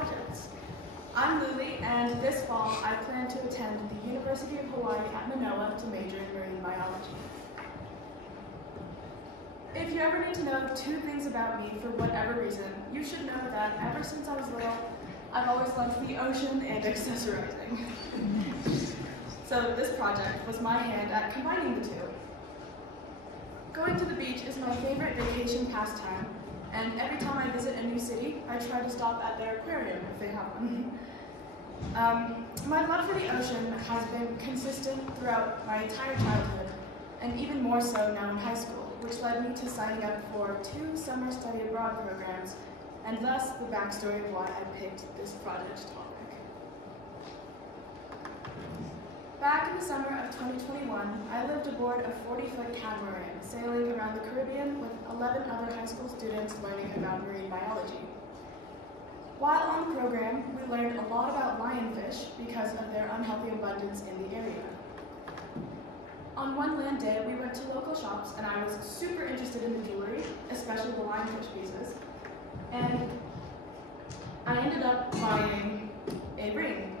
projects. I'm Loulee, and this fall I plan to attend the University of Hawaii at Manoa to major in marine biology. If you ever need to know 2 things about me for whatever reason, you should know that ever since I was little, I've always loved the ocean and accessorizing. So this project was my hand at combining the two. Going to the beach is my favorite vacation pastime, and every time I visit a new city, I try to stop at their aquarium if they have one. My love for the ocean has been consistent throughout my entire childhood, and even more so now in high school, which led me to signing up for 2 summer study abroad programs, and thus the backstory of why I picked this project topic. Back in the summer of 2021, I lived aboard a 40-foot catamaran sailing around the Caribbean with 11 other high school students learning about marine biology. While on the program, we learned a lot about lionfish because of their unhealthy abundance in the area. On one land day, we went to local shops and I was super interested in the jewelry, especially the lionfish pieces, and I ended up buying a ring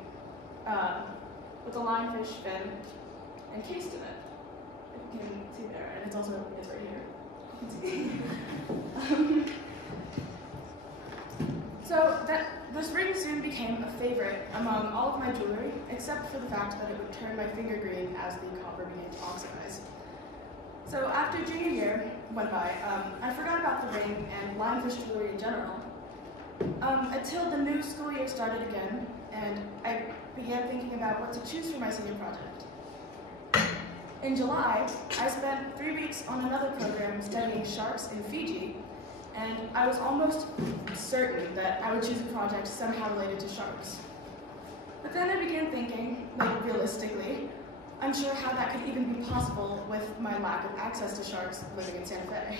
with a lionfish fin encased in it. If you can see there, and it's right here. So this ring soon became a favorite among all of my jewelry, except for the fact that it would turn my finger green as the copper began to oxidize. So after junior year went by, I forgot about the ring and lionfish jewelry in general, until the new school year started again, and I began thinking about what to choose for my senior project. In July, I spent 3 weeks on another program studying sharks in Fiji, and I was almost certain that I would choose a project somehow related to sharks. But then I began thinking, like realistically, I'm sure how that could even be possible with my lack of access to sharks living in Santa Fe.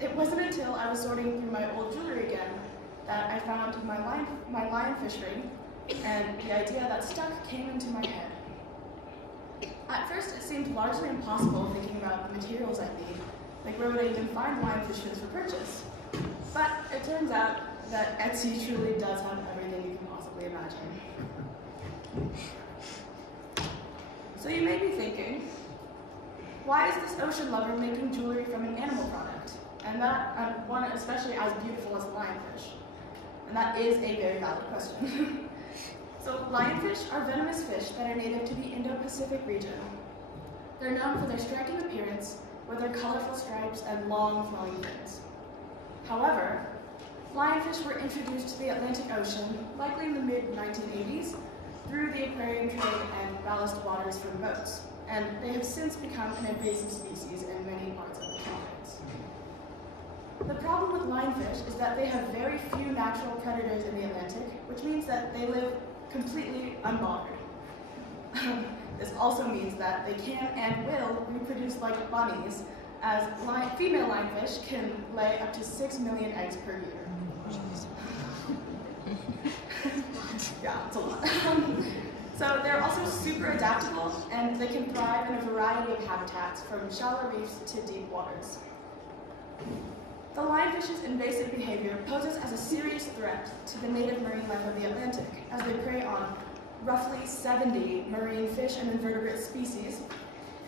It wasn't until I was sorting through my old jewelry again that I found my lionfish ring, and the idea that stuck came into my head. At first, it seemed largely impossible thinking about the materials I need, like where would I even find lionfish fins for purchase? But it turns out that Etsy truly does have everything you can possibly imagine. So you may be thinking, why is this ocean lover making jewelry from an animal product? And that one especially as beautiful as the lionfish. And that is a very valid question. So lionfish are venomous fish that are native to the Indo-Pacific region. They're known for their striking appearance with their colorful stripes and long flowing fins. However, lionfish were introduced to the Atlantic Ocean, likely in the mid-1980s, through the aquarium trade and ballast waters from boats, and they have since become an invasive species in many parts of the tropics. The problem with lionfish is that they have very few natural predators in the Atlantic, which means that they live completely unbothered. This also means that they can and will reproduce like bunnies, as female lionfish can lay up to 6 million eggs per year. Yeah, it's a lot. So they're also super adaptable, and they can thrive in a variety of habitats, from shallow reefs to deep waters. The lionfish's invasive behavior poses as a serious threat to the native marine life of the Atlantic, as they prey on roughly 70 marine fish and invertebrate species,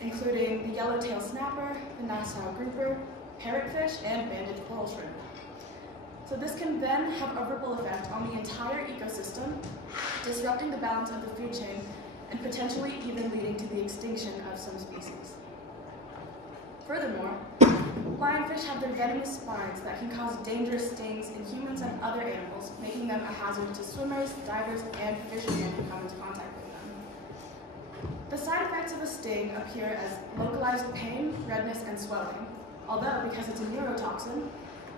including the yellowtail snapper, the Nassau grouper, parrotfish, and banded coral shrimp. So this can then have a ripple effect on the entire ecosystem, disrupting the balance of the food chain and potentially even leading to the extinction of some species. Furthermore, lionfish have their venomous spines that can cause dangerous stings in humans and other animals, making them a hazard to swimmers, divers, and fishermen who come into contact with them. The side effects of a sting appear as localized pain, redness, and swelling, although because it's a neurotoxin,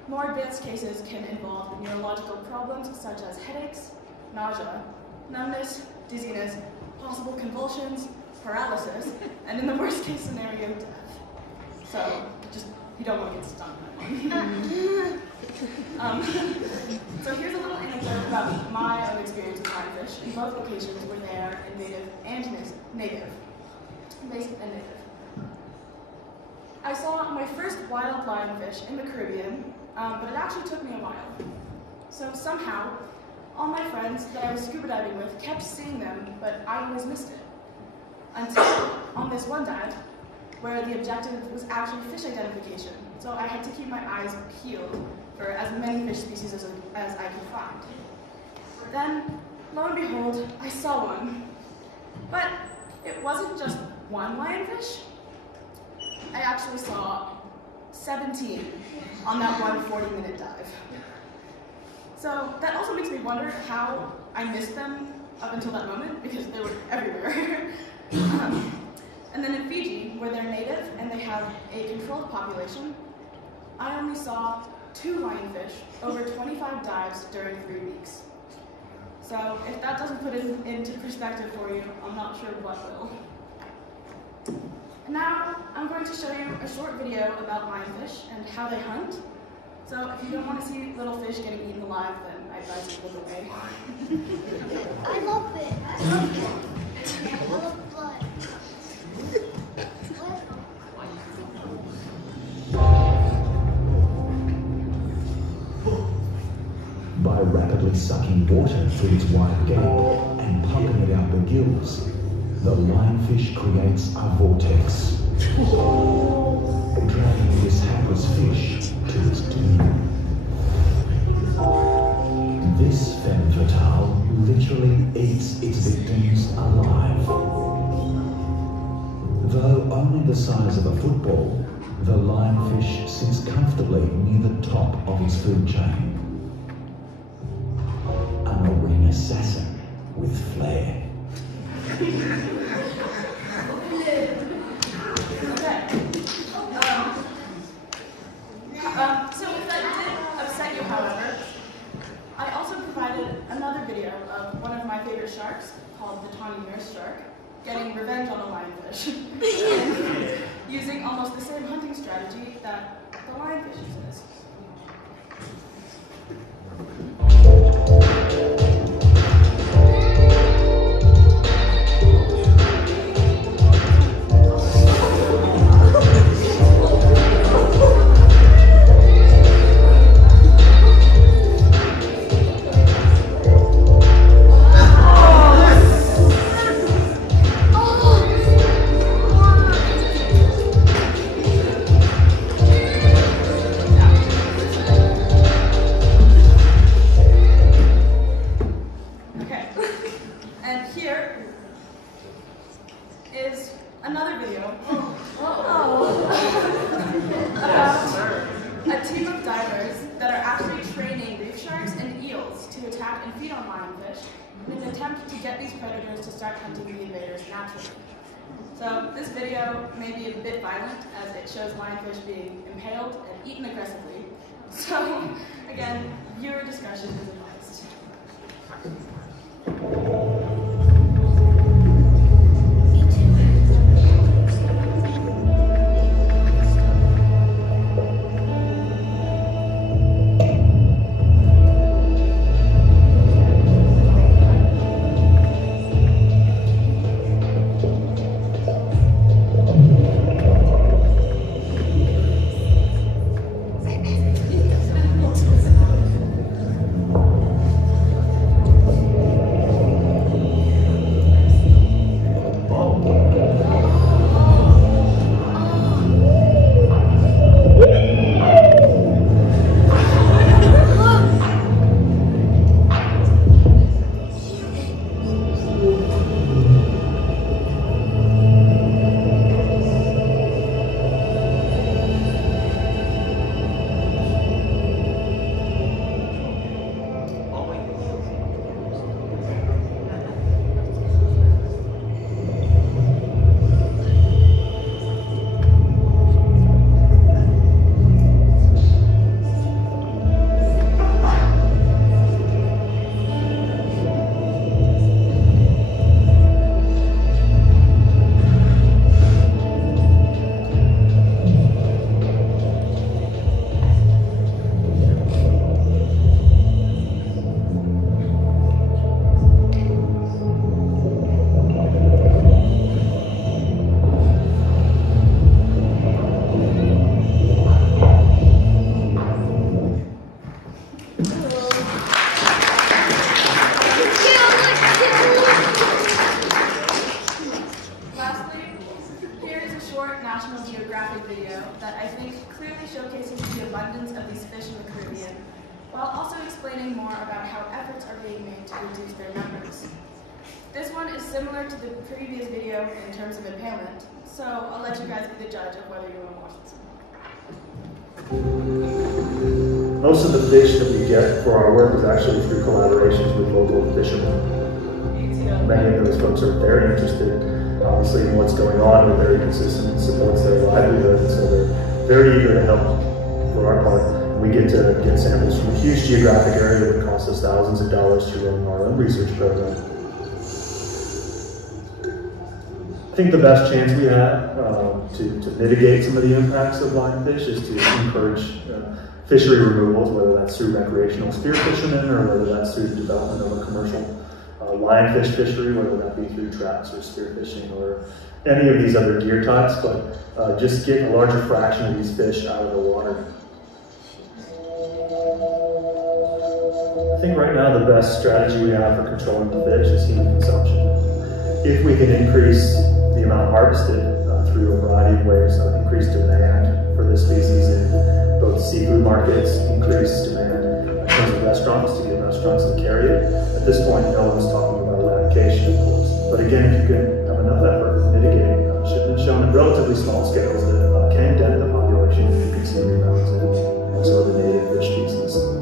more advanced cases can involve neurological problems such as headaches, nausea, numbness, dizziness, possible convulsions, paralysis, and in the worst case scenario, death. So, you don't want to get stung by one. So here's a little anecdote about my own experience with lionfish in both locations where they are invasive and native. I saw my first wild lionfish in the Caribbean, but it actually took me a while. So somehow, all my friends that I was scuba diving with kept seeing them, but I always missed it. Until on this one dive, where the objective was actually fish identification. So I had to keep my eyes peeled for as many fish species as I could find. Then, lo and behold, I saw one. But it wasn't just one lionfish. I actually saw 17 on that one 40-minute dive. So that also makes me wonder how I missed them up until that moment, because they were everywhere. And then in Fiji, where they're native and they have a controlled population, I only saw 2 lionfish over 25 dives during 3 weeks. So if that doesn't put it into perspective for you, I'm not sure what will. Now, I'm going to show you a short video about lionfish and how they hunt. So if you don't want to see little fish getting eaten alive, then I advise you to look away. I love it. I love it. I love blood. By rapidly sucking water through its wide gape and pumping it out the gills, the lionfish creates a vortex, dragging this hapless fish to its doom. This femme fatale literally eats its victims alive. Though only the size of a football, the lionfish sits comfortably near the top of its food chain. A marine assassin with flair. Okay. So if that did upset you, however, I also provided another video of one of my favorite sharks, called the tawny nurse shark, getting revenge on a lionfish, and using almost the same hunting strategy that the lionfish uses. Another video about a team of divers that are actually training reef sharks and eels to attack and feed on lionfish in an attempt to get these predators to start hunting the invaders naturally. So this video may be a bit violent as it shows lionfish being impaled and eaten aggressively. So again, viewer discretion is advised. showcases the abundance of these fish in the Caribbean, while also explaining more about how efforts are being made to reduce their numbers. This one is similar to the previous video in terms of impalement, so I'll let you guys be the judge of whether you want to watch this one. Most of the fish that we get for our work is actually through collaborations with local fishermen. Many of those folks are very interested, obviously, in what's going on with their ecosystem and supports their livelihood, so they're very eager to help for our part. We get to get samples from a huge geographic area that costs us thousands of dollars to run our own research program. I think the best chance we have to mitigate some of the impacts of lionfish is to encourage fishery removals, whether that's through recreational spear fishermen or whether that's through the development of a commercial lionfish fishery, whether that be through traps or spear fishing or any of these other gear types, but just get a larger fraction of these fish out of the water. I think right now the best strategy we have for controlling the fish is human consumption. If we can increase the amount harvested through a variety of ways, increase demand for this species in both seafood markets, increase demand in terms of restaurants, to get restaurants to carry it. At this point, no one's talking about eradication, of course. But again, if you can have enough effort mitigating, it should have been shown in relatively small scales that can dent the population if you can see rebounds in some of the native fish species.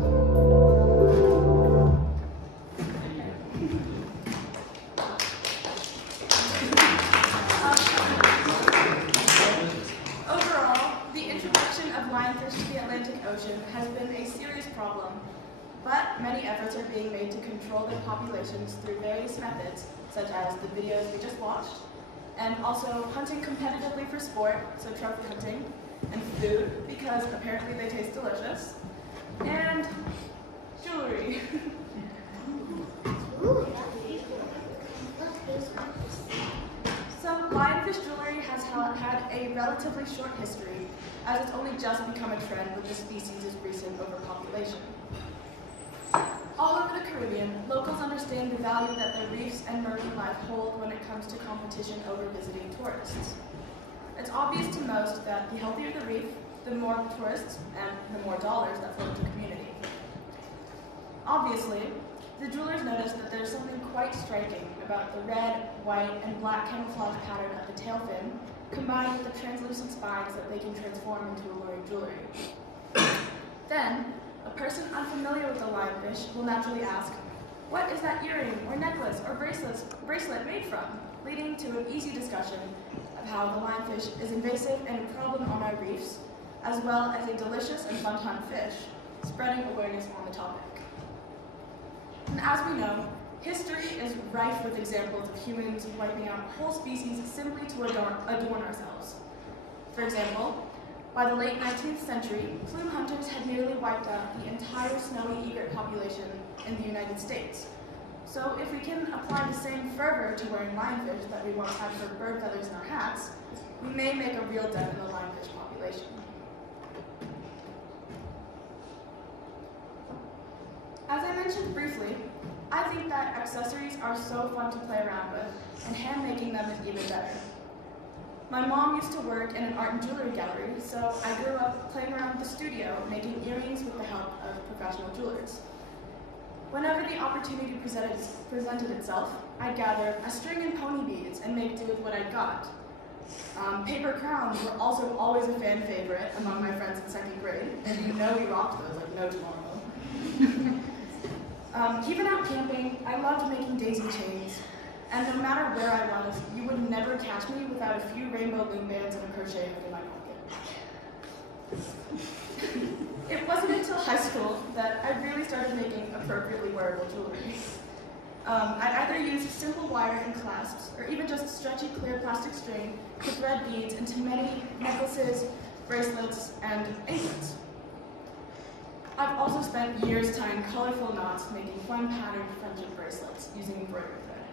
Has been a serious problem, but many efforts are being made to control their populations through various methods, such as the videos we just watched, and also hunting competitively for sport, so trophy hunting, and food, because apparently they taste delicious, and jewelry. So lionfish jewelry has had a relatively short history, as it's only just become a trend with the species' recent overpopulation. All over the Caribbean, locals understand the value that their reefs and marine life hold when it comes to competition over visiting tourists. It's obvious to most that the healthier the reef, the more tourists and the more dollars that flow to the community. Obviously, the jewelers noticed that there's something quite striking about the red, white, and black camouflage pattern of the tail fin, combined with the translucent spines that they can transform into alluring jewelry. Then, a person unfamiliar with the lionfish will naturally ask, what is that earring, or necklace, or bracelet made from? Leading to an easy discussion of how the lionfish is invasive and a problem on our reefs, as well as a delicious and fun to hunt fish, spreading awareness on the topic. And as we know, history is rife with examples of humans wiping out whole species simply to adorn ourselves. For example, by the late 19th century, plume hunters had nearly wiped out the entire snowy egret population in the United States. So if we can apply the same fervor to wearing lionfish that we once had for bird feathers in our hats, we may make a real dent in the lionfish population. As I mentioned briefly, I think that accessories are so fun to play around with, and hand making them is even better. My mom used to work in an art and jewelry gallery, so I grew up playing around with the studio, making earrings with the help of professional jewelers. Whenever the opportunity presented itself, I'd gather a string and pony beads and make do with what I'd got. Paper crowns were also always a fan favorite among my friends in second grade, and you know we rocked those like no tomorrow. Even out camping, I loved making daisy chains, and no matter where I was, you would never catch me without a few rainbow loom bands and a crochet hook in my pocket. It wasn't until high school that I really started making appropriately wearable jewelry. I'd either use simple wire and clasps, or even just stretchy clear plastic string to thread beads into many necklaces, bracelets, and anklets. I've also spent years tying colorful knots, making fun patterned friendship bracelets using embroidery thread.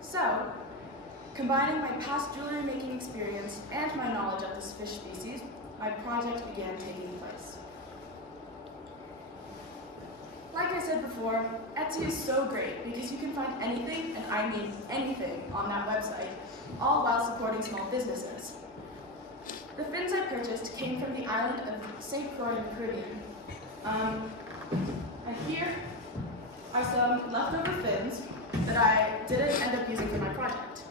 So, combining my past jewelry making experience and my knowledge of this fish species, my project began taking place. Like I said before, Etsy is so great because you can find anything, and I mean anything, on that website, all while supporting small businesses. purchased came from the island of St. Croix in the Caribbean. And here are some leftover fins that I didn't end up using for my project.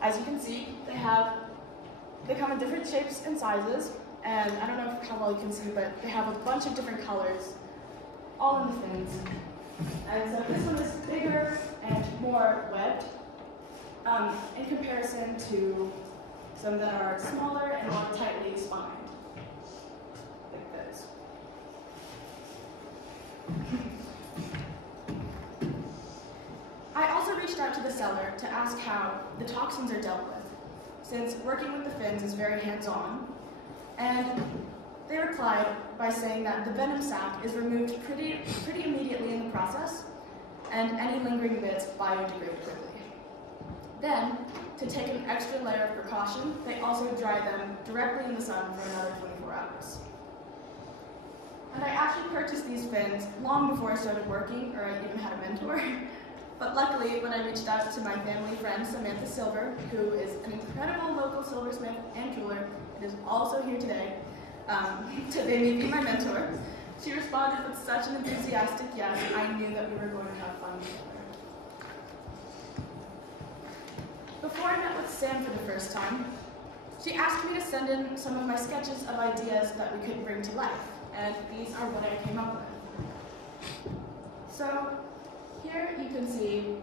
As you can see, they come in different shapes and sizes, and I don't know how well you can see, but they have a bunch of different colors, all in the fins. And so this one is bigger and more webbed in comparison to some that are smaller and more tightly spined, like this. I also reached out to the seller to ask how the toxins are dealt with, since working with the fins is very hands-on, and they replied by saying that the venom sac is removed pretty immediately in the process, and any lingering bits biodegrade quickly. Then, to take an extra layer of precaution, they also dry them directly in the sun for another 24 hours. And I actually purchased these fins long before I started working, or I even had a mentor. But luckily, when I reached out to my family friend, Samantha Silver, who is an incredible local silversmith and jeweler, and is also here today, to maybe be my mentor, she responded with such an enthusiastic yes, I knew that we were going to have fun together. Before I met with Sam for the first time, she asked me to send in some of my sketches of ideas that we could bring to life, and these are what I came up with. So, here you can see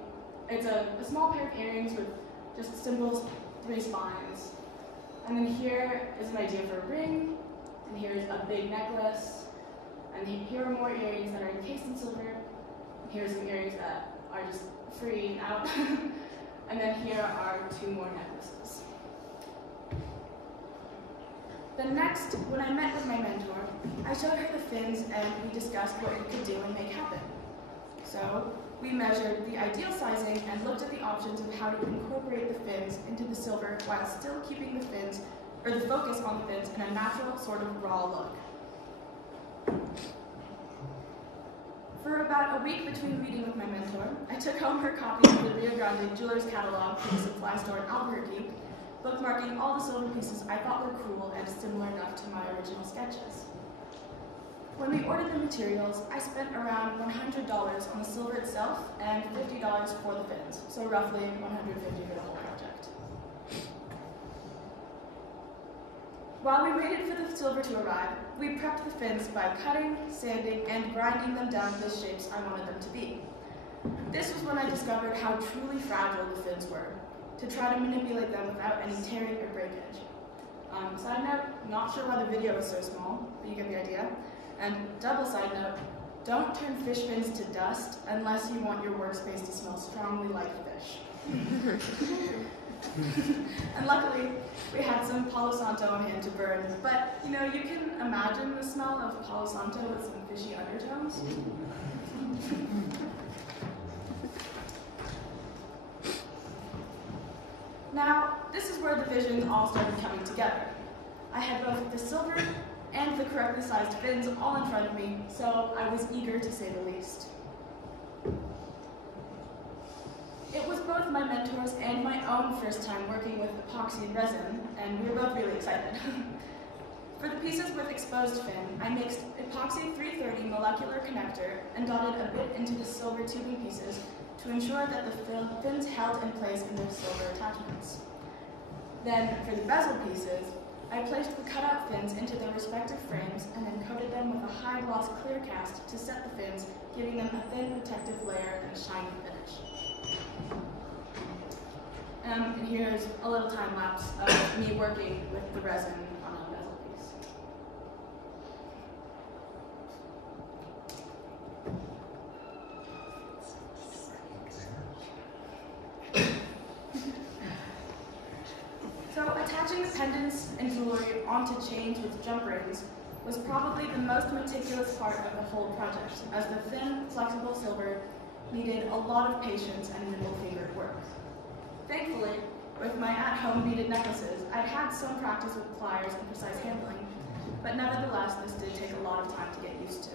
it's a small pair of earrings with just simple 3 spines. And then here is an idea for a ring, and here's a big necklace, and here are more earrings that are encased in silver, and here's some earrings that are just free and out, and then here are 2 more necklaces. Then next, when I met with my mentor, I showed her the fins and we discussed what we could do and make happen. So, we measured the ideal sizing and looked at the options of how to incorporate the fins into the silver while still keeping the fins, or the focus on the fins, in a natural sort of raw look. For about a week between meeting with my mentor, I took home her copy of the Rio Grande Jewelers Catalog from the supply store in Albuquerque, bookmarking all the silver pieces I thought were cool and similar enough to my original sketches. When we ordered the materials, I spent around $100 on the silver itself and $50 for the fins, so roughly $150 for the whole project. While we waited for the silver to arrive, we prepped the fins by cutting, sanding, and grinding them down to the shapes I wanted them to be. This was when I discovered how truly fragile the fins were, to try to manipulate them without any tearing or breakage. Side note, not sure why the video is so small, but you get the idea. And double side note, don't turn fish fins to dust unless you want your workspace to smell strongly like fish. And luckily, we had some Palo Santo on hand to burn, but you know, you can imagine the smell of Palo Santo with some fishy undertones. Now, this is where the vision all started coming together. I had both the silver and the correctly sized fins all in front of me, so I was eager to say the least. It was both my mentor's and my own first time working with epoxy and resin, and we were both really excited. For the pieces with exposed fin, I mixed epoxy 330 molecular connector and dotted a bit into the silver tubing pieces to ensure that the fins held in place in their silver attachments. Then, for the bezel pieces, I placed the cutout fins into their respective frames and then coated them with a high-gloss clear cast to set the fins, giving them a thin protective layer and a shiny finish. And here's a little time lapse of me working with the resin on a bezel piece. So attaching the pendants and jewelry onto chains with jump rings was probably the most meticulous part of the whole project, as the thin, flexible silver needed a lot of patience and nimble-fingered work. Thankfully, with my at-home beaded necklaces, I'd had some practice with pliers and precise handling, but nevertheless, this did take a lot of time to get used to.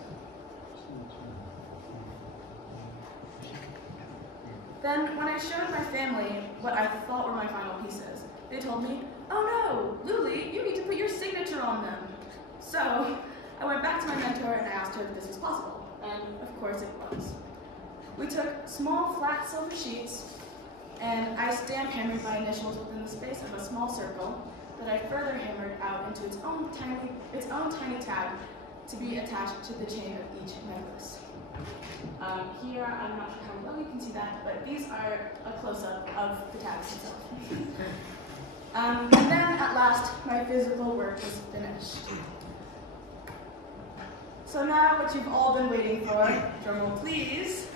Then, when I showed my family what I thought were my final pieces, they told me, "Oh no, Loulee, you need to put your signature on them." back to my mentor and I asked her if this was possible, and of course it was. We took small flat silver sheets, and I stamp hammered my initials within the space of a small circle that I further hammered out into its own tiny tag to be attached to the chain of each necklace. Here, I'm not sure how well you can see that, but these are a close-up of the tags itself. And then, at last, my physical work was finished. So now, what you've all been waiting for, drumroll please.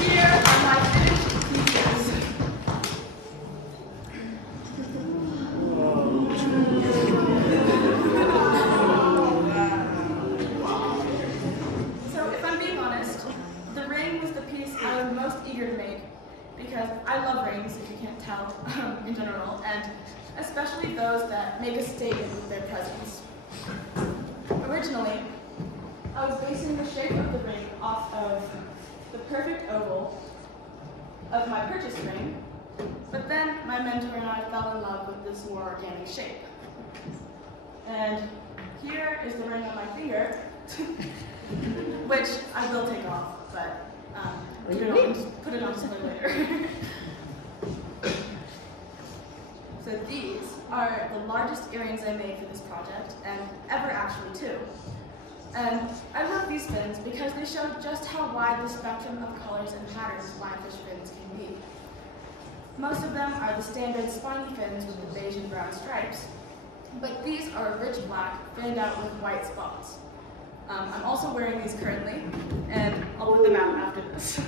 Here are my finished pieces. So if I'm being honest, the ring was the piece I was most eager to make because I love rings, if you can't tell, in general, and especially those that make a statement with their presence. Originally, I was basing the shape of the ring off of the perfect oval of my purchase ring, but then my mentor and I fell in love with this more organic shape. And here is the ring on my finger, which I will take off, but put it on something later. So these are the largest earrings I made for this project, and ever actually too. And I love these fins because they show just how wide the spectrum of colors and patterns lionfish fins can be. Most of them are the standard spiny fins with the beige and brown stripes, but these are a rich black finned out with white spots. I'm also wearing these currently, and I'll put them out after this.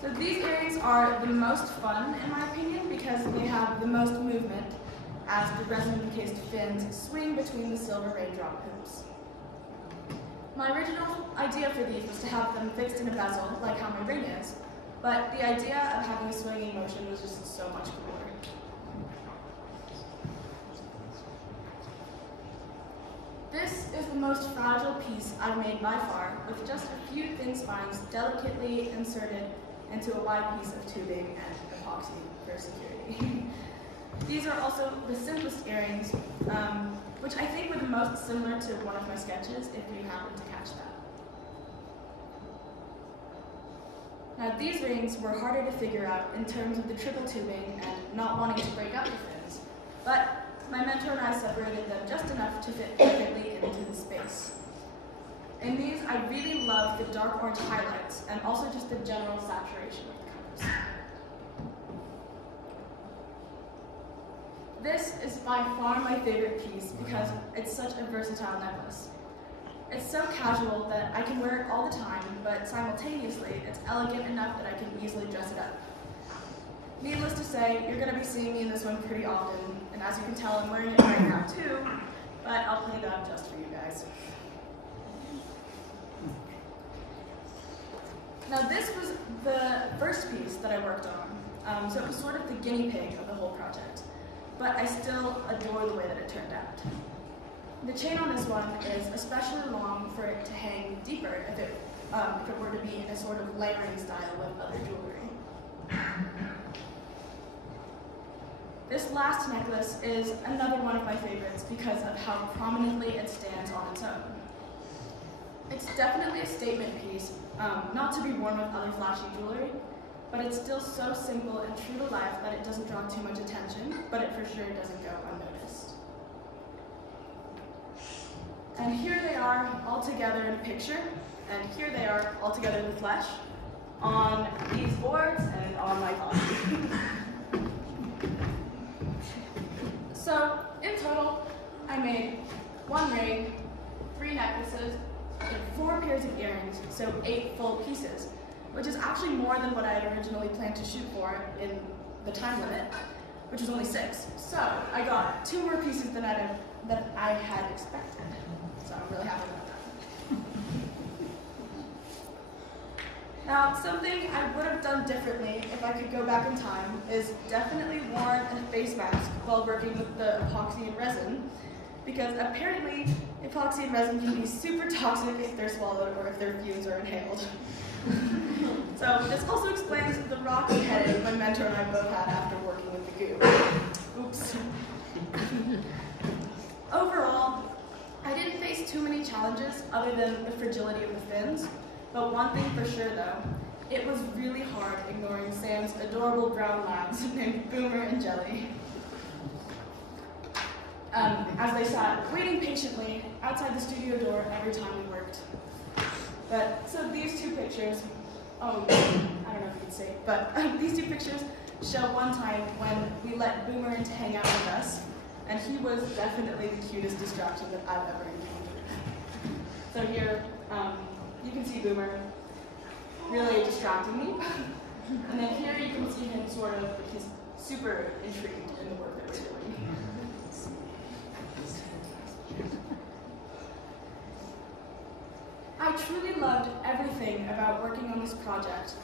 So these earrings are the most fun, in my opinion, because they have the most movement as the resin-encased fins swing between the silver raindrop hoops. My original idea for these was to have them fixed in a bezel, like how my ring is, but the idea of having a swinging motion was just so much cooler. This is the most fragile piece I've made by far, with just a few thin spines delicately inserted into a wide piece of tubing and epoxy for security. These are also the simplest earrings, which I think were the most similar to one of my sketches, if you happen to catch that. Now these rings were harder to figure out in terms of the triple tubing and not wanting to break up the fins, but my mentor and I separated them just enough to fit perfectly into the space. In these, I really love the dark orange highlights and also just the general saturation of the colors. This is by far my favorite piece because it's such a versatile necklace. It's so casual that I can wear it all the time, but simultaneously, it's elegant enough that I can easily dress it up. Needless to say, you're going to be seeing me in this one pretty often, and as you can tell, I'm wearing it right now too, but I'll play it up just for you guys. Now this was the first piece that I worked on, so it was sort of the guinea pig of the whole project, but I still adore the way that it turned out. The chain on this one is especially long for it to hang deeper if it were to be in a sort of layering style with other jewelry. This last necklace is another one of my favorites because of how prominently it stands on its own. It's definitely a statement piece, not to be worn with other flashy jewelry, but it's still so simple and true to life that it doesn't draw too much attention, but it for sure doesn't go unnoticed. And here they are all together in a picture, and here they are all together in the flesh, on these boards and on my body. So, in total, I made 1 ring, 3 necklaces, and 4 pairs of earrings, so 8 full pieces, which is actually more than what I had originally planned to shoot for in the time limit, which was only 6. So, I got 2 more pieces than I had expected, so I'm really happy about that. Now, something I would have done differently if I could go back in time is definitely worn a face mask while working with the epoxy and resin, because apparently epoxy and resin can be super toxic if they're swallowed or if their fumes are inhaled. So this also explains the rocky head, my mentor and I both had after working with the goo. Oops. Overall, I didn't face too many challenges other than the fragility of the fins, but one thing for sure though, it was really hard ignoring Sam's adorable brown labs named Boomer and Jelly. As they sat waiting patiently outside the studio door every time we worked. But, so these two pictures, I don't know if you can see, but these two pictures show one time when we let Boomer in to hang out with us, and he was definitely the cutest distraction that I've ever encountered. So here, you can see Boomer really distracting me, and then here you can see him sort of, he's super intrigued in the work that we're doing. I truly loved everything about working on this project,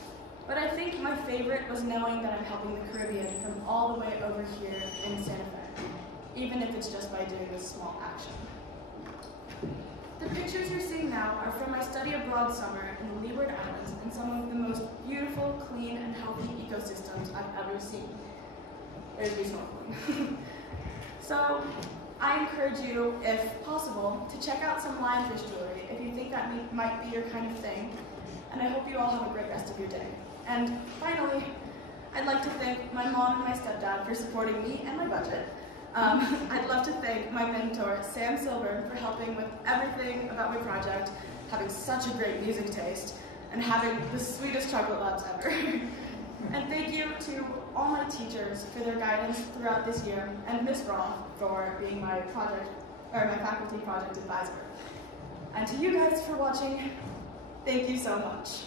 but I think my favorite was knowing that I'm helping the Caribbean from all the way over here in Santa Fe, even if it's just by doing this small action. The pictures you're seeing now are from my study abroad summer in the Leeward Islands and some of the most beautiful, clean, and healthy ecosystems I've ever seen. There's me snorkeling. So, I encourage you, if possible, to check out some lionfish jewelry if you think that might be your kind of thing, and I hope you all have a great rest of your day. And finally, I'd like to thank my mom and my stepdad for supporting me and my budget. I'd love to thank my mentor, Sam Silver, for helping with everything about my project, having such a great music taste, and having the sweetest chocolate labs ever. And thank you to all my teachers for their guidance throughout this year, and Miss Roth for being my faculty project advisor. And to you guys for watching, thank you so much.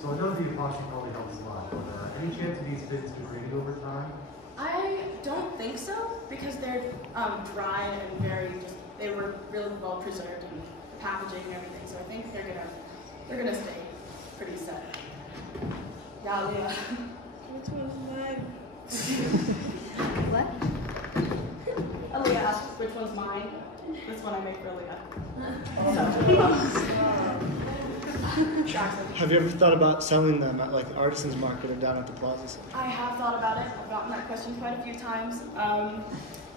So I know the washing probably helps a lot, but any chance of these fins degrading over time? I don't think so, because they're dry and they were really well preserved and the packaging and everything, so I think they're gonna stay pretty set. Yeah, Leah. Which one's mine? What? Aaliyah asked which one's mine. This one I make for Aaliyah. Have you ever thought about selling them at like the artisans market or down at the plaza center? I have thought about it. I've gotten that question quite a few times.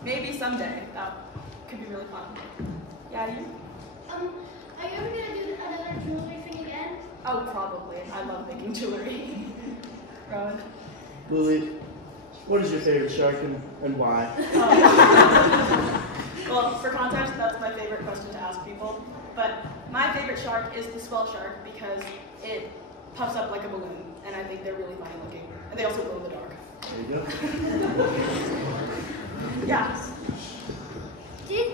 Maybe someday. That could be really fun. Yeah, you? Are you ever gonna do another jewelry thing again? Oh, probably. I love making jewelry. Rowan? Loulee, what is your favorite shark and why? Well, for context, that's my favorite question to ask people. But my favorite shark is the swell shark because it puffs up like a balloon, and I think they're really funny looking. And they also glow in the dark. There you go. Yeah. Did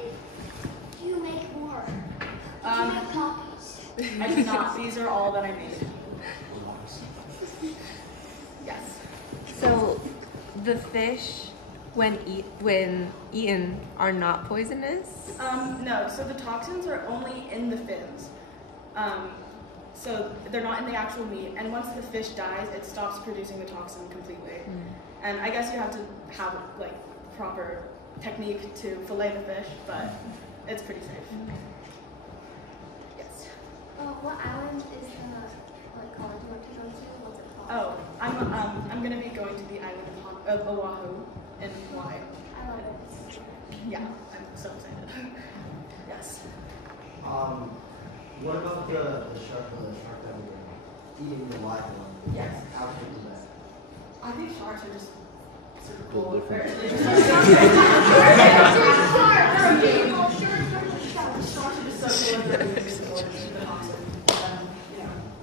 you make more? Did you make copies? I did not. These are all that I made. Yes. So, the fish, when eaten, are not poisonous? No. So the toxins are only in the fins. So they're not in the actual meat. And once the fish dies, it stops producing the toxin completely. And I guess you have to have like proper technique to fillet the fish, but it's pretty safe. Yes. What island is the college you want to go to? What's it called? Oh, I'm gonna be going to the island of Oahu in Hawaii. I love it. Yeah, I'm so excited. Yes. What about the shark that we were eating the live one? Yes. How cool is that? I think sharks are just super cool. Different. Sharks are just so cool. They're really cool. The toxin.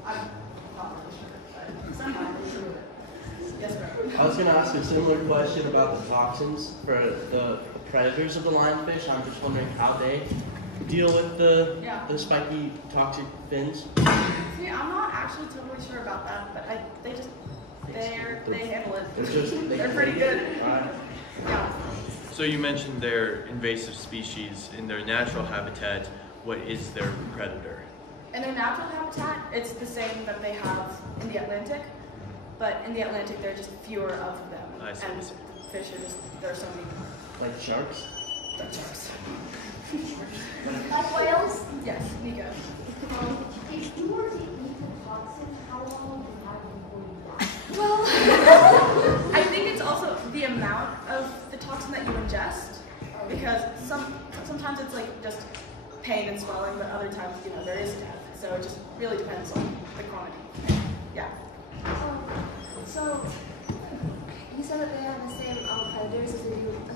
I'm not really sure, but somehow they do it. Yes, bro. I was going to ask a similar question about the toxins for the predators of the lionfish. I'm just wondering how they deal with the spiky toxic fins. See, I'm not actually totally sure about that, but they handle it. They're They're pretty good. Right. Yeah. So you mentioned they're invasive species. In their natural habitat, what is their predator? In their natural habitat, it's the same that they have in the Atlantic, but in the Atlantic there are just fewer of them. I see. And the fish are just, there are so many. Like sharks? Like sharks. Like whales? Yes, Nico. If you were to eat the toxin, how long would you have before you die? Well, I think it's also the amount of the toxin that you ingest, because sometimes it's like just pain and swelling, but other times, you know, there is death. So it just really depends on the quantity. Yeah. So you said that they have the same predators as they do in the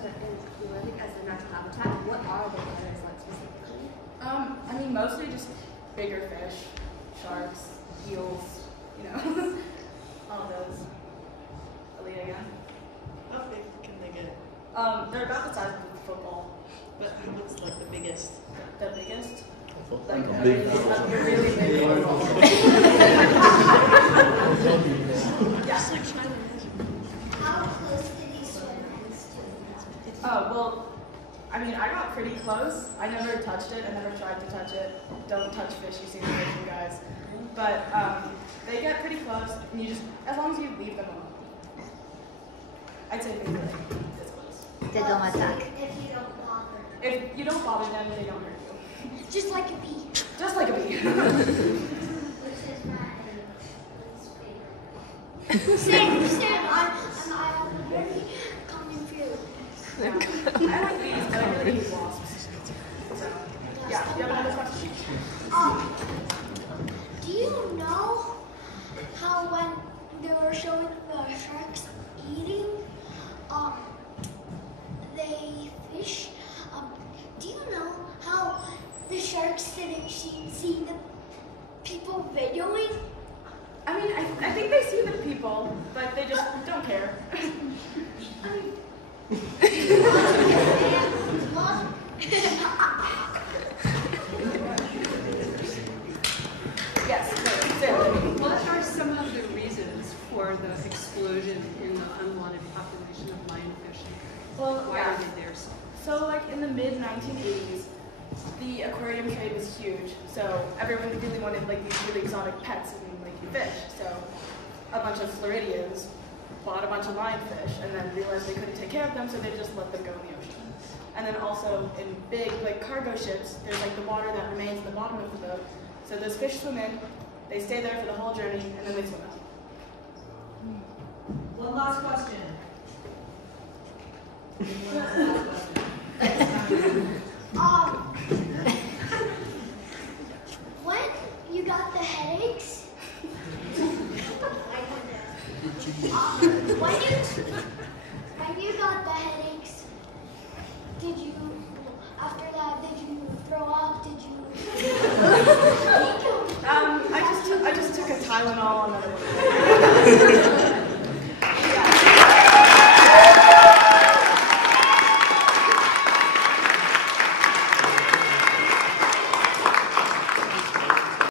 Atlantic as their natural habitat. What are the predators like specifically? I mean, mostly just bigger fish, sharks, eels, you know, all of those. Aaliyah again. How big can they get? They're about the size of a football. But what's like the biggest? The biggest? Like a really big football. Just like China. How close do these swim lanes to? Oh, well, I mean, I got pretty close. I never touched it. I never tried to touch it. Don't touch fish, you see the fishing guys. But they get pretty close, and you just, as long as you leave them alone. I'd say maybe like this close. They don't attack. If you don't bother. If you don't bother them, they don't hurt you. Just like a bee. Just like a bee. Which is my favorite. Same. I'm very common food. I like bees, but I really hate wasps. So, yeah, you have another question? Do you know how when they were showing the sharks eating they fish, do you know how the sharks didn't see the people videoing? I mean, I think they see the people, but they just don't care. Yes, what are some of the reasons for the explosion in the unwanted population of lionfish? Well, why are they there so? So like in the mid-1980s, the aquarium trade was huge. So everyone really wanted like these really exotic pets and like fish. So a bunch of Floridians bought a bunch of lionfish and then realized they couldn't take care of them, so they just let them go in the ocean. And then also in big like cargo ships, there's like the water that remains at the bottom of the boat. So those fish swim in, they stay there for the whole journey, and then they swim out. One last question. When you got the headaches, when you got the headaches, did you, after that, did you throw up? Did you? I just took a Tylenol and then it went away.